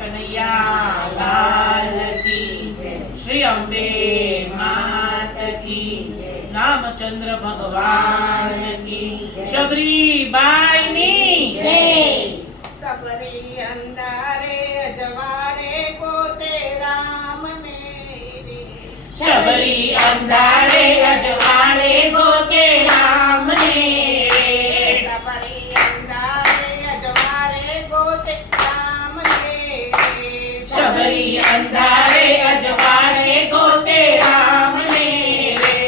कन्हैया लाल की जय। श्री अम्बे मात की जय। रामचंद्र भगवान की जय। शबरी बाई नी जय। सबरी अंधारे अजवारे गोते राम ने रे। शबरी अंधारे अजवाड़े गोते राम ने रे। सबरी अंधारे अजवारे गोते राम ने रे। शबरी अंधारे अजवाड़े गोते राम ने रे।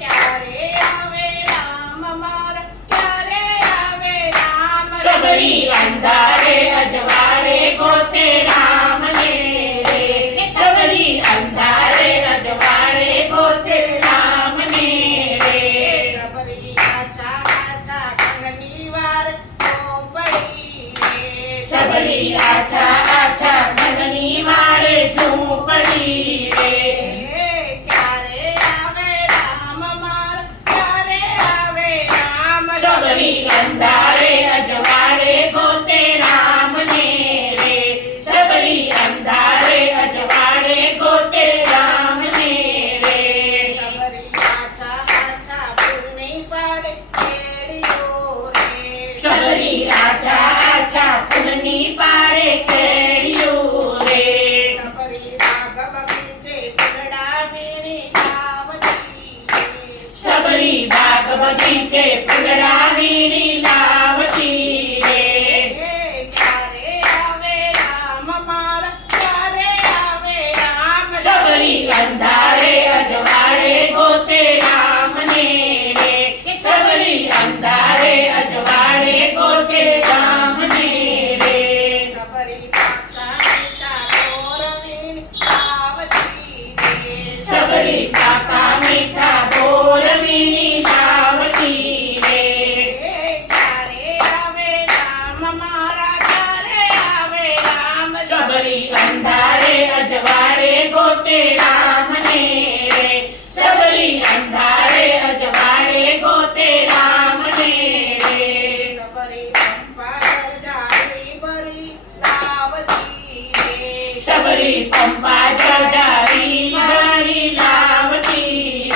क्यारे आवे राम मारा क्यारे आवे राम। शबरी अंधारे अजवाड़े गोते राम ने रे। शबरी अंधारे अजवाड़े गोते राम ने रे। सबरी आछा आछा खंडनी वार झोंपड़ी रे। शबरी आछा आछा खंडनी वाले झूंपड़ी रे। क्यारे आवे राम मार क्यारे आवे राम। शबरी अंधारे अजवाड़े गोते राम ने रे। शबरी अंधारे अजवाड़े गोते राम ने रे। सबरी आछा आछा फूलनी पाड़े केड़ियो रे। शबरी आछा आछा फूलनी पाड़े केड़ियो रे। सबरी बाग बगीचे फुलड़ा वीणी लावती रे। शबरी बाग बगीचे फुलड़ा वीणी लावती रे। क्यारे आवे राम मार क्यारे आवे राम। शबरी अंधारे अजवाड़े गोते राम ने रे। शबरी अंधारे अजवाड़े गोते राम ने रे। सबरी पाका मीठा गोर वीणी लावती रे। शबरी काका मीठा गोर वीणी लावती रे। क्यारे आवे राम मारा क्यारे आवे राम। शबरी अंधारे अजवाड़े गोते राम ने रे। शबरी अंधारे अजवाड़े गोते राम ने रे। सबरी पंपा जरजारी बरी लावती रे। शबरी पंपा जरजारी बरी लावती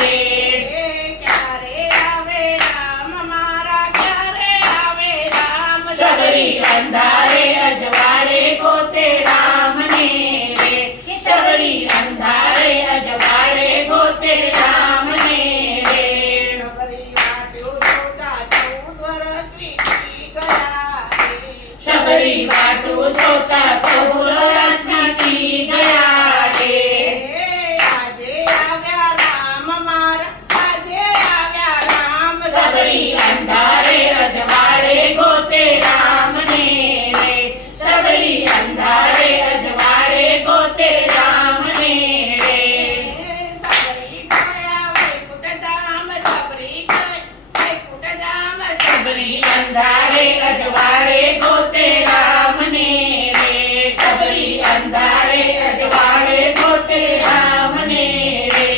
रे। क्यारे आवे राम मारा क्यारे आवे राम। शबरी अंधारे अजवाड़े गोते राम ने रे। शबरी अंधारे अजवाड़े गोते राम ने रे। सबरी वाट्यो जोता 14 वरस वीती गया रे। शबरी वाटू जोता 14 वरस वीती गया रे। आजे आव्या राम मारा आजे आव्या राम। शबरी अंधारे अजवाड़े गोते राम ने रे। शबरी अंधारे अजवाड़े गोते राम ने रे। सबरी काया वैकुंठ धाम सबरी काय वैकुंठ धाम। शबरी अंधारे अजवाड़े गोते राम ने रे। शबरी अंधारे अजवाड़े गोते राम ने रे।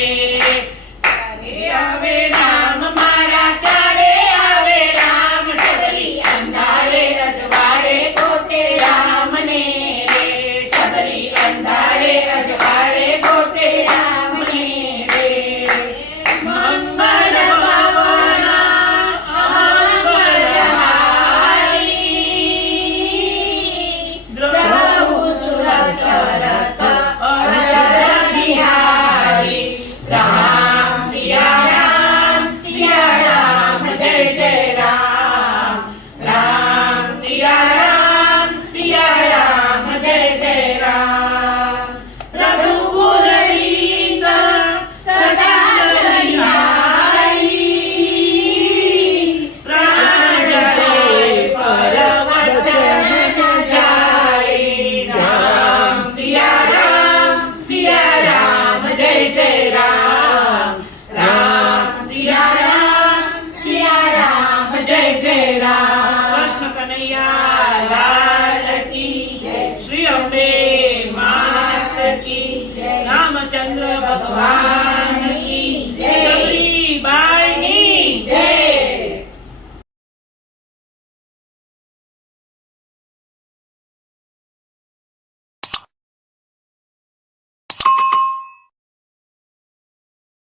क्यारे आवे राम मारा क्यारे आवे राम। शबरी अंधारे अजवाड़े गोते राम ने रे। शबरी अंधारे अजवाड़े गोते राम ने रे। मंगल भवन अमंगल हारी। प्रभु सुर चरत अजर बिहारी। राम सिया राम जय जय राम। राम सिया राम जय जय राम। रघुकुल रीत सदा चलिहाई। प्राण जाए पर वचन न जाए। राम सिया राम जय जय राम। राम सिया राम जय जय राम। कृष्ण कन्हैया लाल की जय। श्री अम्बे मात की जय। रामचंद्र भगवान